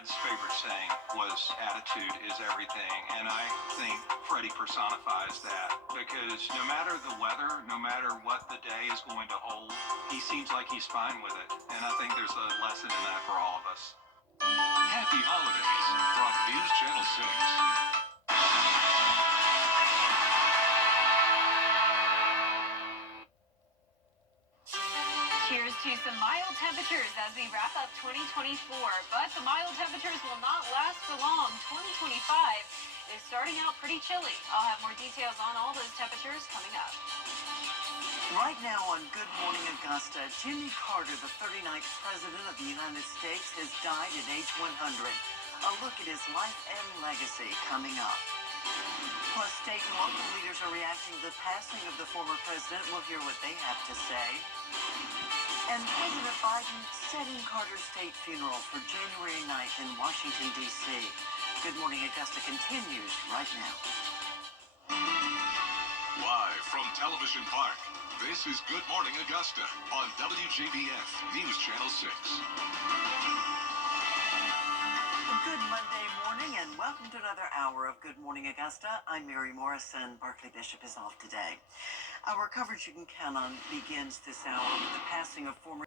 dad's favorite saying was attitude is everything, and I think Freddie personifies that because no matter the weather, no matter what the day is going to hold, he seems like he's fine with it, and I think there's a lesson in that for all of us. Happy holidays from News Channel 6. Cheers to some mild temperatures as we wrap up 2024, but the mild temperatures will not last for long. 2025 is starting out pretty chilly. I'll have more details on all those temperatures coming up. Right now on Good Morning Augusta, Jimmy Carter, the 39th President of the United States, has died at age 100. A look at his life and legacy coming up. Plus, state and local leaders are reacting to the passing of the former president. We'll hear what they have to say. And President Biden setting Carter's state funeral for January 9th in Washington, D.C. Good Morning Augusta continues right now. Live from Television Park, this is Good Morning Augusta on WJBF News Channel 6. Good Monday morning and welcome to another hour of Good Morning Augusta. I'm Mary Morrison. Barclay Bishop is off today. Our coverage you can count on begins this hour with the passing of former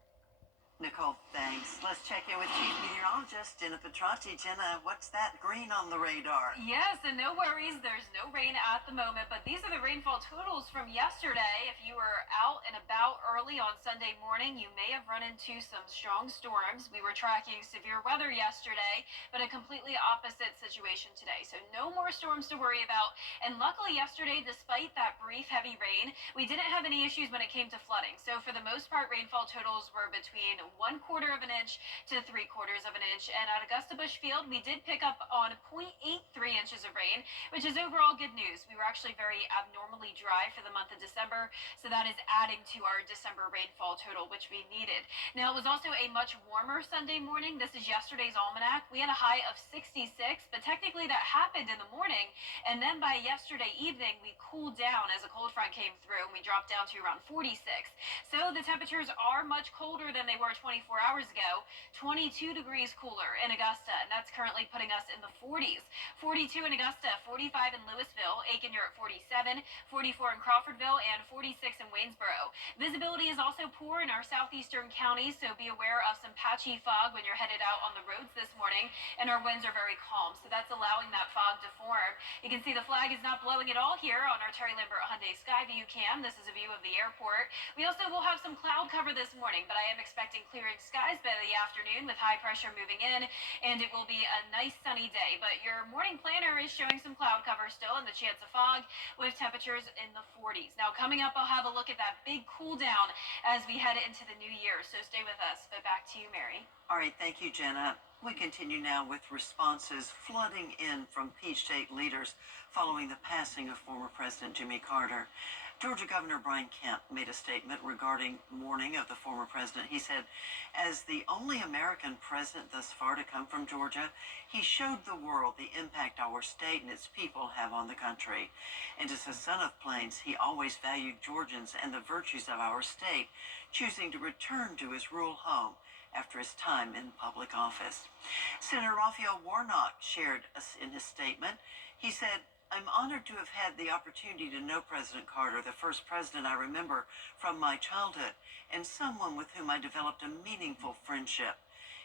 Nicole, thanks. Let's check in with Chief Meteorologist Jenna Petracci. Jenna, what's that green on the radar? Yes, and no worries, there's no rain at the moment, but these are the rainfall totals from yesterday. If you were out and about early on Sunday morning, you may have run into some strong storms. We were tracking severe weather yesterday, but a completely opposite situation today. So no more storms to worry about. And luckily yesterday, despite that brief heavy rain, we didn't have any issues when it came to flooding. So for the most part, rainfall totals were between 1/4 of an inch to 3/4 of an inch. And at Augusta Busch Field, we did pick up on 0.83 inches of rain, which is overall good news. We were actually very abnormally dry for the month of December, so that is adding to our December rainfall total, which we needed. Now, it was also a much warmer Sunday morning. This is yesterday's almanac. We had a high of 66, but technically that happened in the morning, and then by yesterday evening, we cooled down as a cold front came through, and we dropped down to around 46. So the temperatures are much colder than they were 24 hours ago. 22 degrees cooler in Augusta, and that's currently putting us in the 40s. 42 in Augusta, 45 in Louisville, Aiken, you're at 47, 44 in Crawfordville, and 46 in Waynesboro. Visibility is also poor in our southeastern counties, so be aware of some patchy fog when you're headed out on the roads this morning, and our winds are very calm, so that's allowing that fog to form. You can see the flag is not blowing at all here on our Terry Lambert Hyundai Skyview cam. This is a view of the airport. We also will have some cloud cover this morning, but I am expecting clearing skies by the afternoon with high pressure moving in, and it will be a nice sunny day. But your morning planner is showing some cloud cover still and the chance of fog with temperatures in the 40s. Now, coming up, I'll have a look at that big cool down as we head into the new year, so stay with us. But back to you, Mary. All right, thank you, Jenna. We continue now with responses flooding in from Peach State leaders following the passing of former President Jimmy Carter. Georgia Governor Brian Kemp made a statement regarding mourning of the former president. He said, as the only American president thus far to come from Georgia, he showed the world the impact our state and its people have on the country. And as a son of Plains, he always valued Georgians and the virtues of our state, choosing to return to his rural home after his time in public office. Senator Raphael Warnock shared in his statement. He said, I'm honored to have had the opportunity to know President Carter, the first president I remember from my childhood, and someone with whom I developed a meaningful friendship.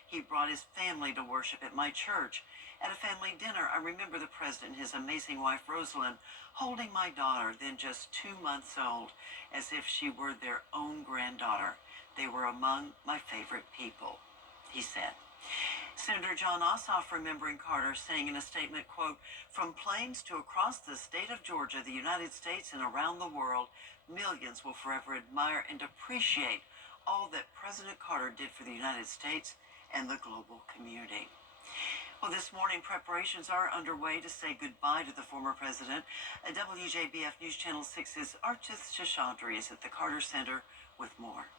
He brought his family to worship at my church. At a family dinner, I remember the president and his amazing wife, Rosalind, holding my daughter, then just 2 months old, as if she were their own granddaughter. They were among my favorite people, he said. Senator John Ossoff remembering Carter, saying in a statement, quote, from Plains to across the state of Georgia, the United States, and around the world, millions will forever admire and appreciate all that President Carter did for the United States and the global community. Well, this morning, preparations are underway to say goodbye to the former president. WJBF News Channel 6's Archith Shashadri is at the Carter Center with more.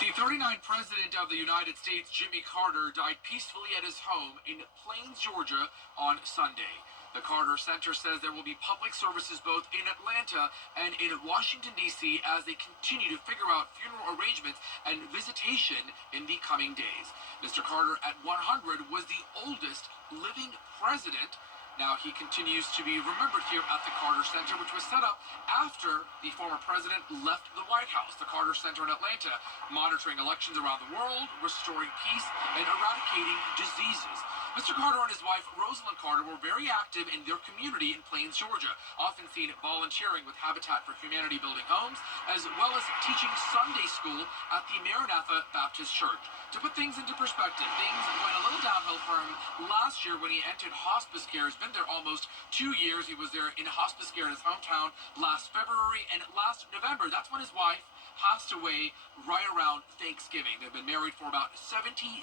The 39th President of the United States, Jimmy Carter, died peacefully at his home in Plains, Georgia on Sunday. The Carter Center says there will be public services both in Atlanta and in Washington, D.C. as they continue to figure out funeral arrangements and visitation in the coming days. Mr. Carter, at 100, was the oldest living president. Now he continues to be remembered here at the Carter Center, which was set up after the former president left the White House. The Carter Center in Atlanta, monitoring elections around the world, restoring peace, and eradicating diseases. Mr. Carter and his wife, Rosalind Carter, were very active in their community in Plains, Georgia, often seen volunteering with Habitat for Humanity building homes, as well as teaching Sunday school at the Maranatha Baptist Church. To put things into perspective, things went a little downhill for him last year when he entered hospice care. He's been there almost 2 years. He was there in hospice care in his hometown last February, and last November, that's when his wife passed away right around Thanksgiving. They've been married for about 77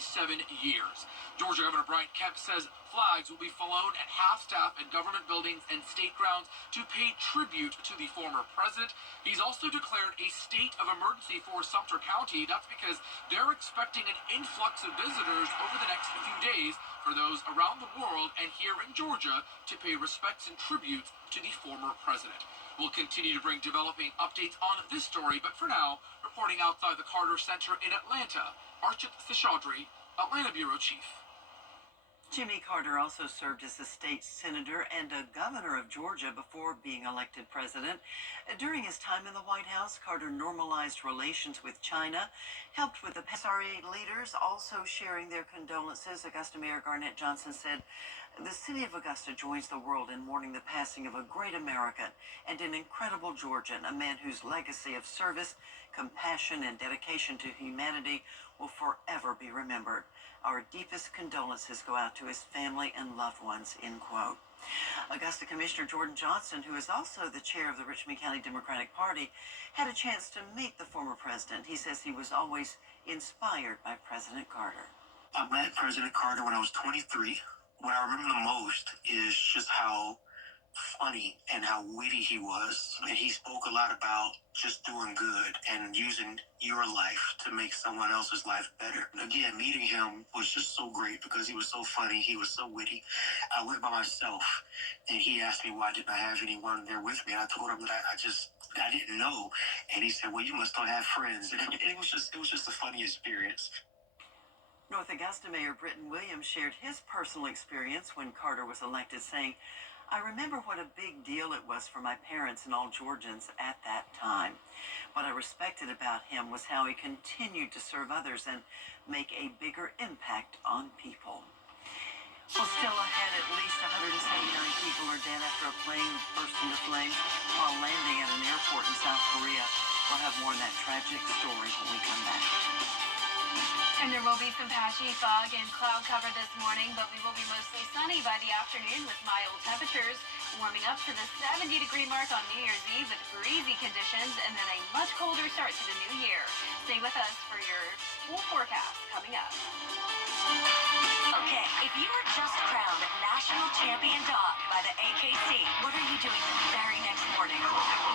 years. Georgia Governor Brian Kemp says flags will be flown at half-staff in government buildings and state grounds to pay tribute to the former president. He's also declared a state of emergency for Sumter County. That's because they're expecting an influx of visitors over the next few days for those around the world and here in Georgia to pay respects and tributes to the former president. We'll continue to bring developing updates on this story, but for now, reporting outside the Carter Center in Atlanta, Archit Seshadri, Atlanta Bureau Chief. Jimmy Carter also served as a state senator and a governor of Georgia before being elected president. During his time in the White House, Carter normalized relations with China, helped with the SRE leaders, also sharing their condolences. Augusta Mayor Garnett Johnson said, "The city of Augusta joins the world in mourning the passing of a great American and an incredible Georgian, a man whose legacy of service, compassion, and dedication to humanity will forever be remembered. Our deepest condolences go out to his family and loved ones," end quote. Augusta Commissioner Jordan Johnson, who is also the chair of the Richmond County Democratic Party, had a chance to meet the former president. He says he was always inspired by President Carter. I met President Carter when I was 23. What I remember the most is just how funny and how witty he was. And he spoke a lot about just doing good and using your life to make someone else's life better. Again, meeting him was just so great because he was so funny. He was so witty. I went by myself and he asked me why didn't I have anyone there with me. And I told him that I didn't know. And he said, "Well, you must not have friends." And it was just a funny experience. North Augusta Mayor Britton Williams shared his personal experience when Carter was elected, saying, "I remember what a big deal it was for my parents and all Georgians at that time. What I respected about him was how he continued to serve others and make a bigger impact on people." Well, still ahead, at least 179 people are dead after a plane burst into flames while landing at an airport in South Korea. We'll have more on that tragic story when we come back. And there will be some patchy fog and cloud cover this morning, but we will be mostly sunny by the afternoon with mild temperatures warming up to the 70-degree mark on New Year's Eve with breezy conditions and then a much colder start to the new year. Stay with us for your full forecast coming up. Okay, if you were just crowned National Champion Dog by the AKC, what are you doing the very next morning?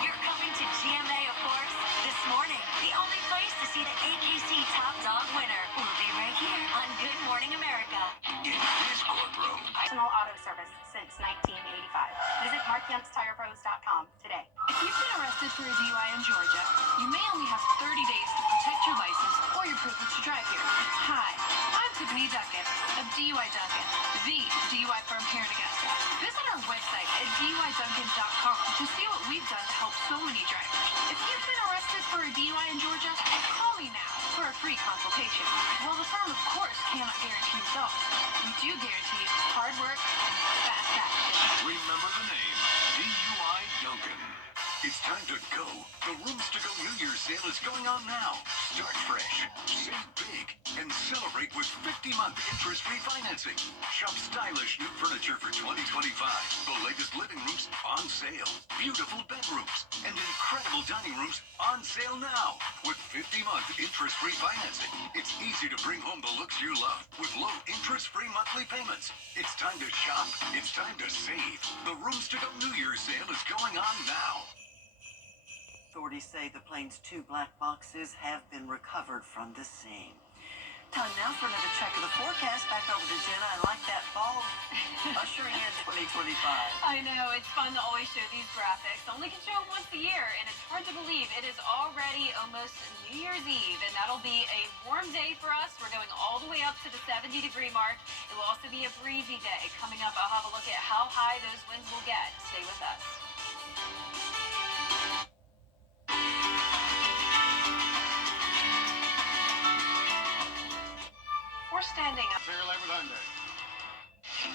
You're coming to GMA, of course, this morning. The only place to see the AKC Top Dog winner will be right here on Good Morning America. In his courtroom, Personal auto service since 1985. Visit markyoungstyrepros.com today. If you've been arrested for a DUI in Georgia, you may only have 30 days to protect your license or your privilege to drive here. Hi, I'm Tiffany Duncan of DUI Duncan, the DUI firm here in Augusta. Visit our website at DUIDuncan.com to see what we've done to help so many drivers. If you've been arrested for a DUI in Georgia, call me now for a free consultation. While the firm, of course, cannot guarantee results, we do guarantee hard work and fast action. remember the name, DUI Duncan. It's time to go. The Rooms to Go New Year's sale is going on now. Start fresh, save big, and celebrate with 50-month interest-free financing. Shop stylish new furniture for 2025. The latest living rooms on sale. Beautiful bedrooms and incredible dining rooms on sale now. With 50-month interest-free financing, it's easy to bring home the looks you love with low interest-free monthly payments. It's time to shop. It's time to save. The Rooms to Go New Year's sale is going on now. Authorities say the plane's 2 black boxes have been recovered from the scene. Time now for another check of the forecast. Back over to Jenna. I like that fall ushering in 2025. I know, it's fun to always show these graphics. Only can show them once a year, and it's hard to believe it is already almost New Year's Eve, and that'll be a warm day for us. We're going all the way up to the 70-degree mark. It will also be a breezy day. Coming up, I'll have a look at how high those winds will get. Stay with us. We're standing up.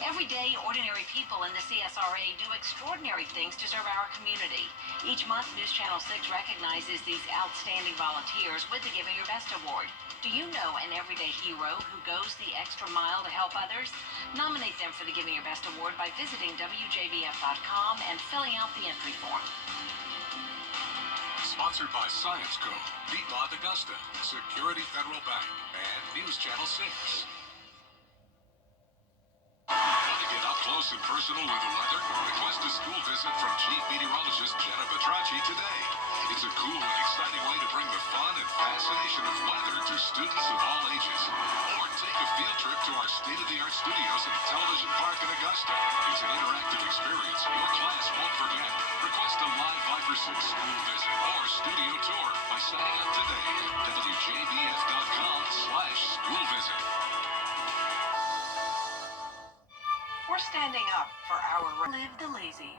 Every day, ordinary people in the CSRA do extraordinary things to serve our community. Each month, News Channel 6 recognizes these outstanding volunteers with the Giving Your Best Award. Do you know an everyday hero who goes the extra mile to help others? Nominate them for the Giving Your Best Award by visiting WJBF.com and filling out the entry form. Sponsored by Science Co., Piedmont Augusta, Security Federal Bank, and News Channel 6. Want to get up close and personal with the weather? Request a school visit from Chief Meteorologist Jenna Petracci today. It's a cool and exciting way to bring the fun and fascination of weather to students of all ages. Or take a field trip to our state-of-the-art studios at Television Park in Augusta. It's an interactive experience your class won't forget. Request a live Viper 6 school visit or studio tour by signing up today at WJBF.com/school visit. We're standing up for our Live the lazy.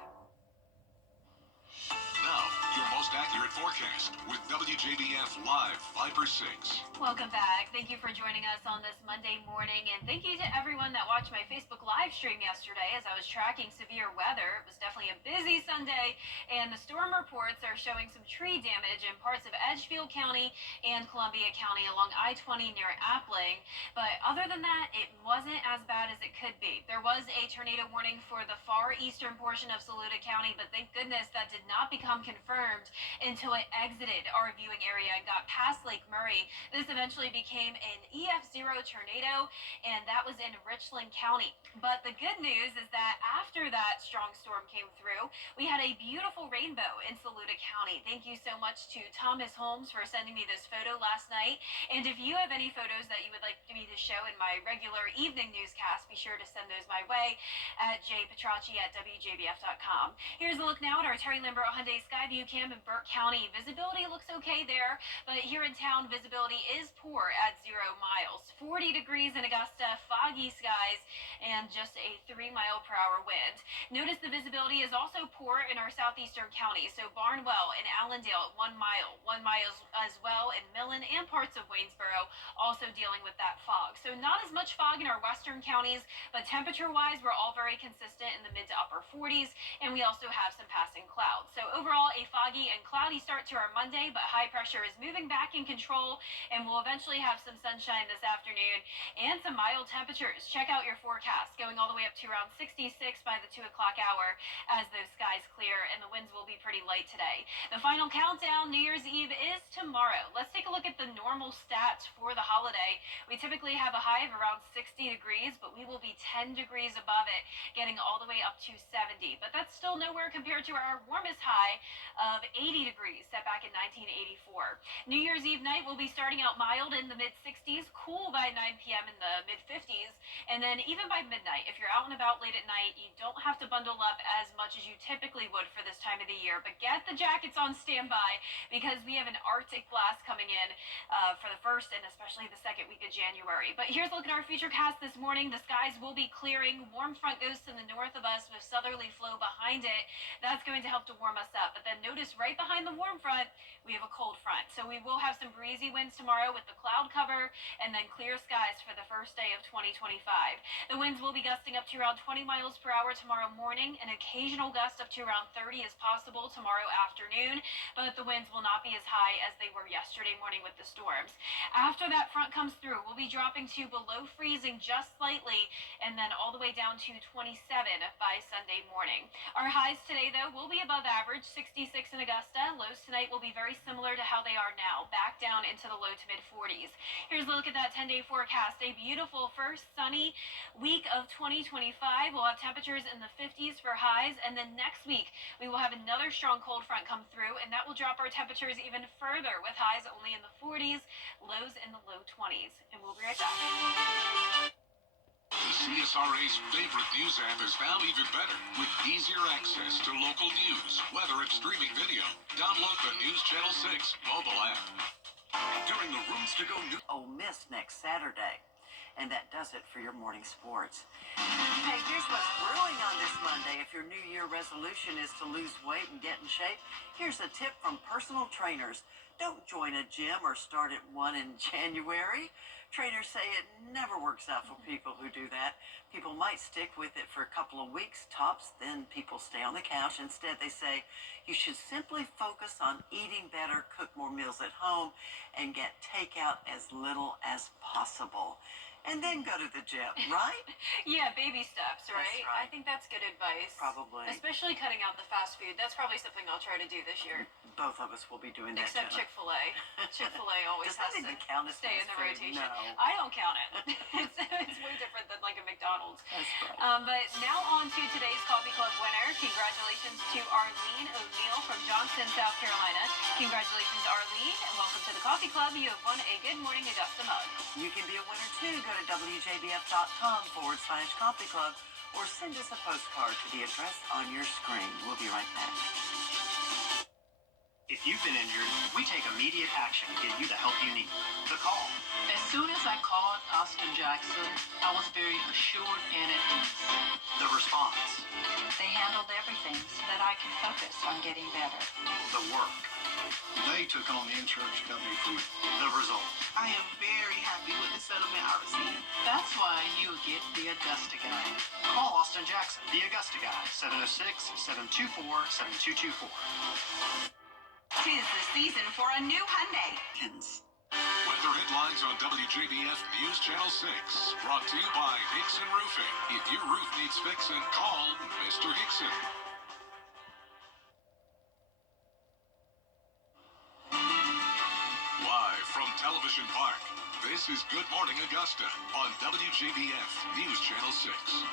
Now, your most accurate forecast with WJBF Live Viper 6. Welcome back. Thank you for joining us on this Monday morning, and thank you to everyone that watched my Facebook live stream yesterday as I was tracking severe weather. It was definitely a busy Sunday, and the storm reports are showing some tree damage in parts of Edgefield County and Columbia County along I-20 near Appling. But other than that, it wasn't as bad as it could be. There was a tornado warning for the far eastern portion of Saluda County, but thank goodness that did not become confirmed until it exited our viewing area and got past Lake Murray. This eventually became an EF0 tornado, and that was in Richland County. But the good news is that after that strong storm came through, we had a beautiful rainbow in Saluda County. Thank you so much to Thomas Holmes for sending me this photo last night. And if you have any photos that you would like me to show in my regular evening newscast, be sure to send those my way at jpetracci@wjbf.com. Here's a look now at our Terry Lambert Hyundai Skyview Cam in Burke County. Visibility looks okay there, but here in town, visibility is poor at 0 miles. 40 degrees in Augusta, foggy skies, and just a 3-mile-per-hour wind. Notice the visibility is also poor in our southeastern counties, so Barnwell and Allendale at 1 mile, 1 mile as well in Millen and parts of Waynesboro, also dealing with that fog. So not as much fog in our western counties, but temperature-wise, we're all very consistent in the mid to upper 40s, and we also have some passing clouds. So overall, a foggy and cloudy start to our Monday, but high pressure is moving back in control, and we'll eventually have some sunshine this afternoon and some mild temperatures. Check out your forecast, going all the way up to around 66 by the 2 o'clock hour as those skies clear, and the winds will be pretty light today. The final countdown, New Year's Eve, is tomorrow. Let's take a look at the normal stats for the holiday. We typically have a high of around 60 degrees, but we will be 10 degrees above it, getting all the way up to 70. But that's still nowhere compared to our warmest high of 80 degrees set back in 1984. New Year's Eve night will be starting out mild in the mid-60s, cool by 9 p.m. in the mid-50s, and then even by midnight, if you're out and about late at night, you don't have to bundle up as much as you typically would for this time of the year, but get the jackets on standby because we have an Arctic blast coming in for the first and especially the second week of January. But here's a look at our futurecast this morning. The skies will be clearing. Warm front goes to the north of us with southerly flow behind it. That's going to help to warm us up. But then notice right behind the warm front, we have a cold front. So we will have some breezy winds tomorrow with the cloud cover and then clear skies for the first day of 2025. The winds will be gusting up to around 20 miles per hour tomorrow morning. An occasional gust up to around 30 is possible tomorrow afternoon, but the winds will not be as high as they were yesterday morning with the storms. After that front comes through, we'll be dropping to below freezing just slightly and then all the way down to 27 by Sunday morning. Our highs today, though, will be above average, 66 in Augusta. Lows tonight will be very similar to how they are now, back down into the low to mid 40s. Here's a look at that 10-day forecast. A beautiful first sunny week of 2025. We'll have temperatures in the 50s for highs, and then next week we will have another strong cold front come through, and that will drop our temperatures even further with highs only in the 40s, lows in the low 20s. And we'll be right back. The CSRA's favorite news app is now even better with easier access to local news, weather, and streaming video. Download the News Channel 6 mobile app. During the Rooms to Go News. Ole Miss next Saturday. And that does it for your morning sports. Hey, here's what's brewing on this Monday. If your New Year resolution is to lose weight and get in shape, here's a tip from personal trainers. Don't join a gym or start at one in January. Trainers say it never works out for people who do that. People might stick with it for a couple of weeks, tops, then people stay on the couch. Instead, they say you should simply focus on eating better, cook more meals at home, and get takeout as little as possible. And then go to the gym, right? Yeah, baby steps, right? That's right. I think that's good advice. Probably. Especially cutting out the fast food. That's probably something I'll try to do this year. Both of us will be doing that. Except Jenna. Chick-fil-A. Chick-fil-A always Does has that to even count as stay in fast the food? rotation. No. I don't count it. It's way different than like a McDonald's. That's right. But now on to today's Coffee Club winner. Congratulations to Arlene O'Neill from Johnston, South Carolina. Congratulations, Arlene, and welcome to the Coffee Club. You have won a Good Morning Augusta mug. You can be a winner too. Go to WJBF.com/Coffee Club or send us a postcard to the address on your screen. We'll be right back. If you've been injured, we take immediate action to get you the help you need. The call. As soon as I called Austin Jackson, I was very assured and at ease. The response. They handled everything so that I can focus on getting better. The work. They took on the insurance company for me. The result. I am very happy with the settlement I received. That's why you get the Augusta guy. Call Austin Jackson, the Augusta guy, 706-724-7224. 'Tis the season for a new Hyundai. Weather headlines on WJBF News Channel 6. Brought to you by Hickson Roofing. If your roof needs fixing, call Mr. Hickson. Live from Television Park, this is Good Morning Augusta on WJBF News Channel 6.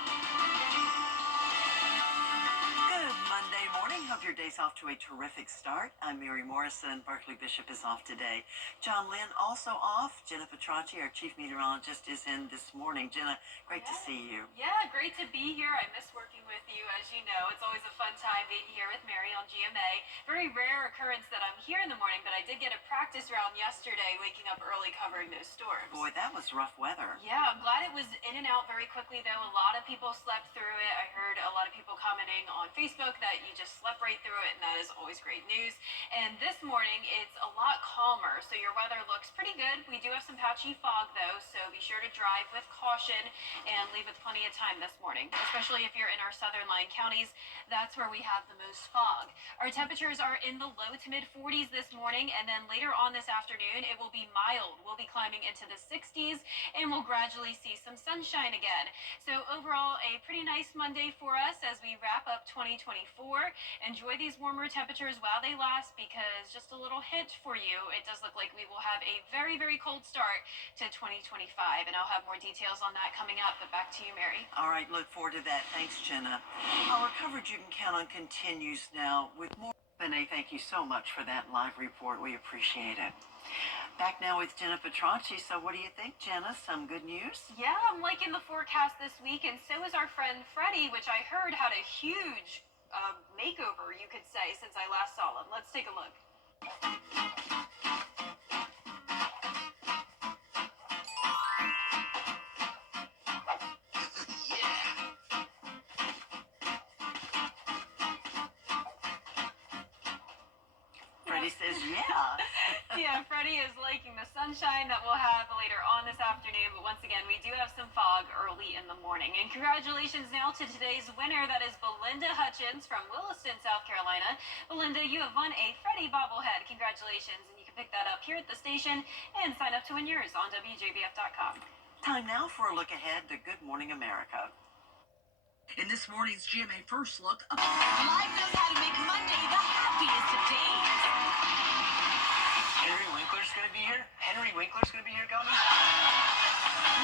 Good Monday morning. Hope your day's off to a terrific start. I'm Mary Morrison. Berkeley Bishop is off today. John Lynn also off. Jenna Petracci, our chief meteorologist, is in this morning. Jenna, great to see you. Yeah, great to be here. I miss working with you, as you know. It's always a fun time being here with Mary on GMA. Very rare occurrence that I'm here in the morning, but I did get a practice round yesterday, waking up early covering those storms. Boy, that was rough weather. Yeah, I'm glad it was in and out very quickly, though. A lot of people slept through it. I heard a lot of people commenting on Facebook that you just slept right through it, and that is always great news. And this morning, it's a lot calmer, so your weather looks pretty good. We do have some patchy fog, though, so be sure to drive with caution and leave with plenty of time this morning, especially if you're in our southern line counties. That's where we have the most fog. Our temperatures are in the low to mid 40s this morning, and then later on this afternoon, it will be mild. We'll be climbing into the 60s, and we'll gradually see some sunshine again. So overall, a pretty nice Monday for us as we wrap up 2024. Enjoy these warmer temperatures while they last, because just a little hint for you, it does look like we will have a very, very cold start to 2025, and I'll have more details on that coming up. But back to you, Mary. All right, look forward to that. Thanks, Jenna. Our coverage you can count on continues now with more. Renee, thank you so much for that live report. We appreciate it. Back now with Jenna Petracci. So what do you think, Jenna? Some good news? Yeah, I'm liking the forecast this week, and so is our friend Freddie, which I heard had a huge makeover, you could say, since I last saw him. Let's take a look. Freddie says, yeah. Yeah, Freddie is liking the sunshine that we'll have later on this afternoon. But once again, we do have some fog early in the morning. And congratulations now to today's winner. That is Belinda Hutchins from Williston, South Carolina. Belinda, you have won a Freddie bobblehead. Congratulations. And you can pick that up here at the station and sign up to win yours on WJBF.com. Time now for a look ahead to Good Morning America. In this morning's GMA First Look, Life knows how to make Monday the happiest of days. Henry Winkler's gonna be here? Henry Winkler's gonna be here, Gummy?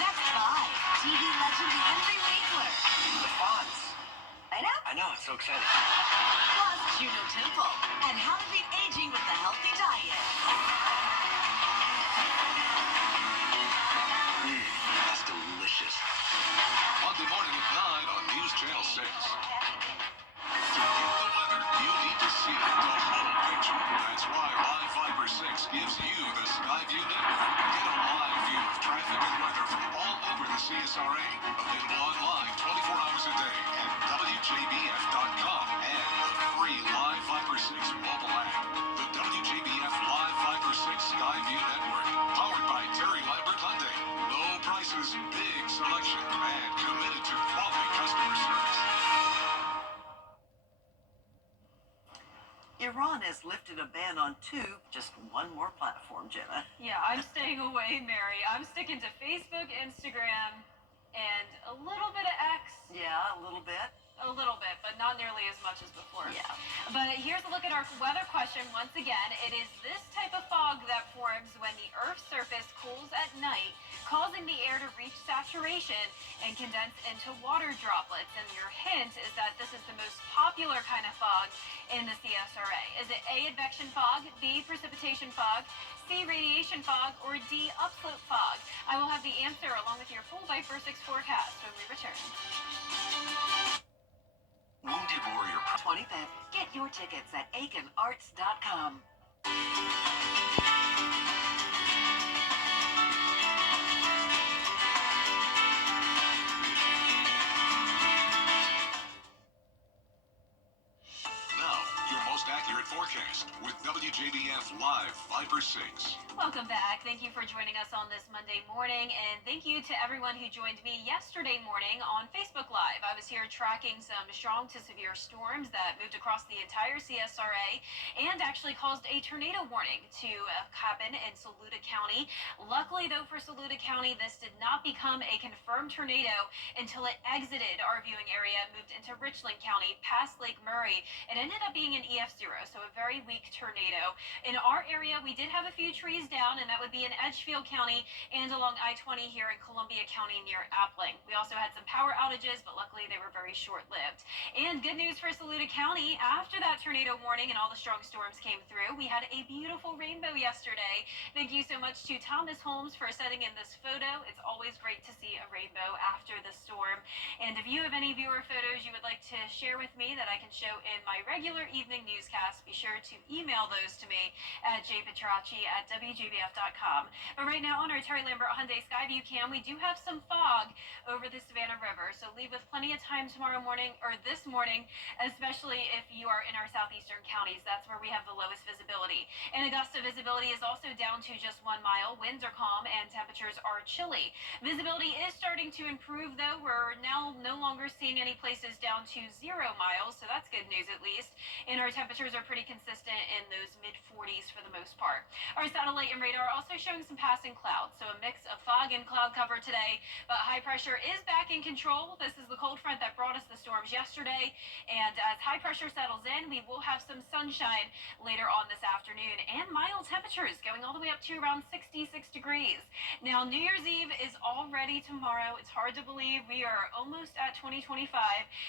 Next live, TV legend Henry Winkler. The Fonz. I know, it's so exciting. Plus Juno Temple and how to beat aging with a healthy diet. That's delicious. Monday morning at 9 on News Channel 6. To get the weather, you need to see the whole picture. That's why Live Fiber 6 gives you the Skyview network. Get a live view of traffic and weather from all over the CSRA. Available online 24 hours a day at WJBF.com and the free Live Fiber 6 mobile app. The WJBF Live Fiber 6 Skyview network. Powered by Terry Lambert Hyundai. Low prices, big selection, and committed to quality customer service. Iran has lifted a ban on Tube, just one more platform, Jenna. Yeah, I'm staying away, Mary. I'm sticking to Facebook, Instagram, and a little bit of X. Yeah, a little bit. A little bit, but not nearly as much as before. Yeah. But here's a look at our weather question once again. It is this type of fog that forms when the Earth's surface cools at night, causing the air to reach saturation and condense into water droplets. And your hint is that this is the most popular kind of fog in the CSRA. Is it A, advection fog, B, precipitation fog, C, radiation fog, or D, upslope fog? I will have the answer along with your full Viper 6 forecast when we return. Wounded Warrior 25th. Get your tickets at aikenarts.com. Now, your most accurate forecast with WJBF Live Viper 6. Welcome back. Thank you for joining us on this Monday morning, and thank you to everyone who joined me yesterday morning on Facebook Live. I was here tracking some strong to severe storms that moved across the entire CSRA and actually caused a tornado warning to happen in Saluda County. Luckily, though, for Saluda County, this did not become a confirmed tornado until it exited our viewing area, moved into Richland County, past Lake Murray. It ended up being an EF0, so a very weak tornado. In our area, we did have a few trees down, and that would be in Edgefield County and along I-20 here in Columbia County near Appling. We also had some power outages, but luckily they were very short-lived. And good news for Saluda County, after that tornado warning and all the strong storms came through, we had a beautiful rainbow yesterday. Thank you so much to Thomas Holmes for sending in this photo. It's always great to see a rainbow after the storm. And if you have any viewer photos you would like to share with me that I can show in my regular evening newscast, be sure to email those to me at jpetracci@wjbf.com. But right now on our Terry Lambert Hyundai Skyview cam, we do have some fog over the Savannah River, so leave with plenty of time tomorrow morning, or this morning, especially if you are in our southeastern counties. That's where we have the lowest visibility. And Augusta visibility is also down to just 1 mile. Winds are calm and temperatures are chilly. Visibility is starting to improve, though. We're now no longer seeing any places down to 0 miles, so that's good news at least. And our temperatures are pretty consistent in those mid-40s for the most part. Our satellite and radar also showing some passing clouds, so a mix of fog and cloud cover today, but high pressure is back in control. This is the cold front that brought us the storms yesterday, and as high pressure settles in, we will have some sunshine later on this afternoon and mild temperatures going all the way up to around 66 degrees. Now, New Year's Eve is already tomorrow. It's hard to believe we are almost at 2025,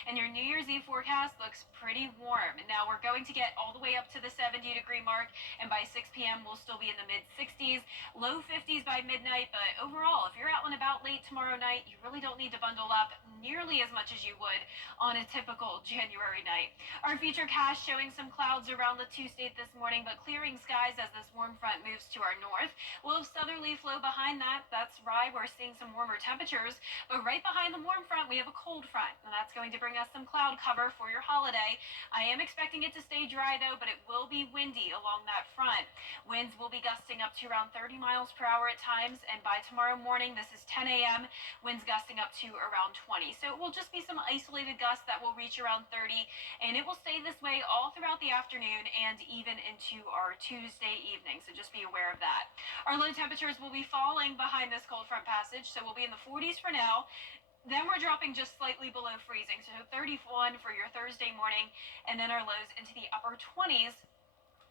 and your New Year's Eve forecast looks pretty warm. Now, we're going to get all the way up to the 70-degree mark, and by 6 p.m. we'll still be in the mid-60s, low 50s by midnight. But overall, if you're out and about late tomorrow night, you really don't need to bundle up nearly as much as you would on a typical January night. Our futurecast showing some clouds around the two-state this morning, but clearing skies as this warm front moves to our north. We'll have southerly flow behind that. That's why we're seeing some warmer temperatures. But right behind the warm front, we have a cold front, and that's going to bring us some cloud cover for your holiday. I am expecting it to stay dry, though, but it will be windy along that front. Winds will be gusting up to around 30 miles per hour at times, and by tomorrow morning, this is 10 a.m., winds gusting up to around 20. So it will just be some isolated gusts that will reach around 30, and it will stay this way all throughout the afternoon and even into our Tuesday evening, so just be aware of that. Our low temperatures will be falling behind this cold front passage, so we'll be in the 40s for now. Then we're dropping just slightly below freezing, so 31 for your Thursday morning, and then our lows into the upper 20s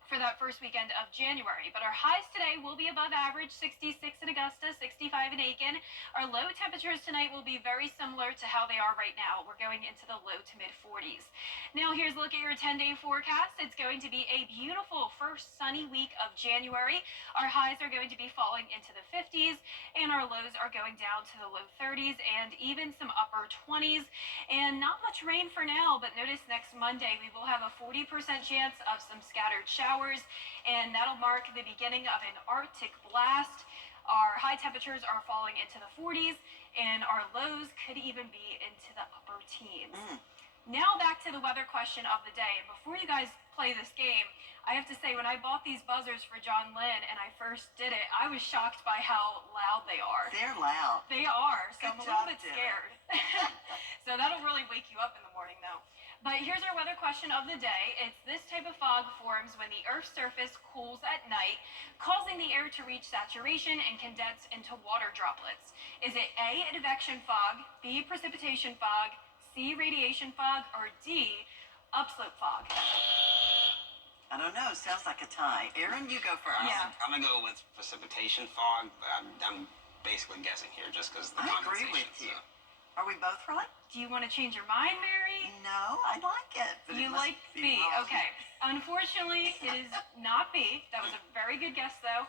for that first weekend of January. But our highs today will be above average, 66 in Augusta, 65 in Aiken. Our low temperatures tonight will be very similar to how they are right now. We're going into the low to mid 40s. Now here's a look at your 10-day forecast. It's going to be a beautiful first sunny week of January. Our highs are going to be falling into the 50s, and our lows are going down to the low 30s and even some upper 20s. And not much rain for now, but notice next Monday we will have a 40% chance of some scattered showers, and that'll mark the beginning of an Arctic blast. Our high temperatures are falling into the 40s, and our lows could even be into the upper teens. Now back to the weather question of the day. And before you guys play this game, I have to say, when I bought these buzzers for John Lynn and I first did it, I was shocked by how loud they are. They're loud. They are, so I'm a little bit Dylan. scared. So that'll really wake you up in the morning, though. But here's our weather question of the day. It's this type of fog forms when the Earth's surface cools at night, causing the air to reach saturation and condense into water droplets. Is it A, advection fog, B, precipitation fog, C, radiation fog, or D, upslope fog? I don't know. Sounds like a tie. Aaron, you go first. Yeah. I'm gonna go with precipitation fog, but I'm basically guessing here just because the I agree condensation. with you. Are we both right? Do you want to change your mind, Mary? No, I like it. But You it must like be B. wrong. Okay. Unfortunately, it is not B. That was a very good guess, though.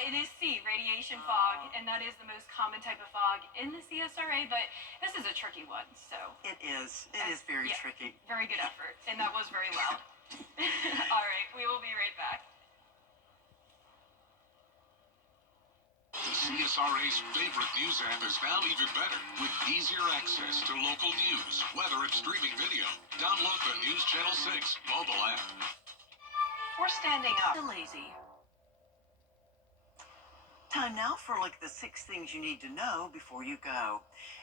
It is C, radiation fog, and that is the most common type of fog in the CSRA, but this is a tricky one, so. It is. It is very Yeah. tricky. Very good effort, and that was very loud. All right, we will be right back. The CSRA's favorite news app is now even better with easier access to local news, weather, and streaming video. Download the News Channel 6 mobile app. We're standing up. Lazy. Time now for a look at the 6 things you need to know before you go.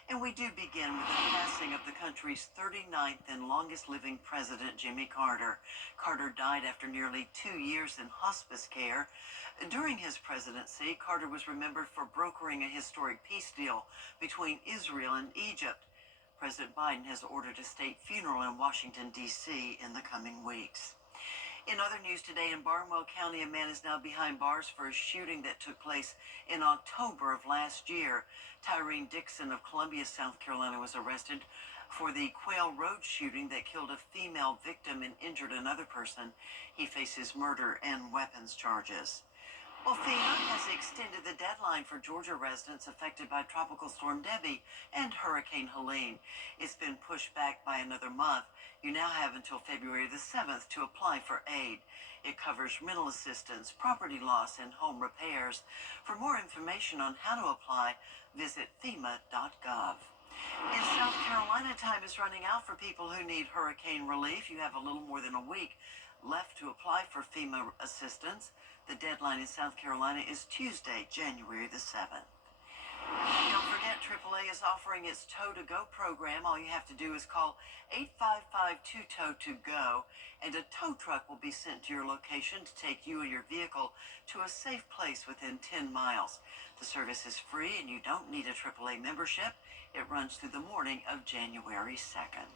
And we do begin with the passing of the country's 39th and longest living president, Jimmy Carter. Carter died after nearly 2 years in hospice care. During his presidency, Carter was remembered for brokering a historic peace deal between Israel and Egypt. President Biden has ordered a state funeral in Washington, D.C. in the coming weeks. In other news today, in Barnwell County, a man is now behind bars for a shooting that took place in October of last year. Tyreen Dixon of Columbia, South Carolina, was arrested for the Quail Road shooting that killed a female victim and injured another person. He faces murder and weapons charges. Well, FEMA has extended the deadline for Georgia residents affected by Tropical Storm Debbie and Hurricane Helene. It's been pushed back by another month. You now have until February the 7th to apply for aid. It covers rental assistance, property loss, and home repairs. For more information on how to apply, visit FEMA.gov. In South Carolina, time is running out for people who need hurricane relief. You have a little more than a week left to apply for FEMA assistance. The deadline in South Carolina is Tuesday, January the 7th. Don't forget, AAA is offering its Tow-to-Go program. All you have to do is call 855-2TOW-TO-GO, and a tow truck will be sent to your location to take you and your vehicle to a safe place within 10 miles. The service is free, and you don't need a AAA membership. It runs through the morning of January 2nd.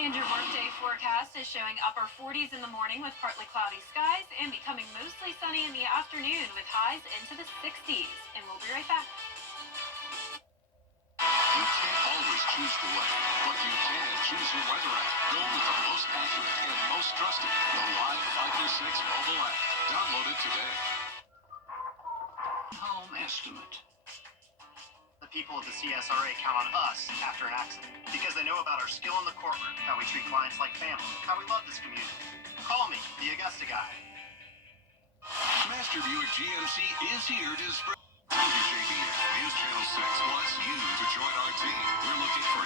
And your workday forecast is showing upper 40s in the morning with partly cloudy skies and becoming mostly sunny in the afternoon with highs into the 60s. And we'll be right back. You can't always choose the weather, but you can choose your weather app. Go with the most accurate and most trusted, the Live 536 mobile app. Download it today. Home estimate. The people of the CSRA count on us after an accident because they know about our skill in the courtroom, how we treat clients like family, how we love this community. Call me, the Augusta guy. Master Buick GMC is here to spread WJBF News Channel 6 wants you to join our team. We're looking for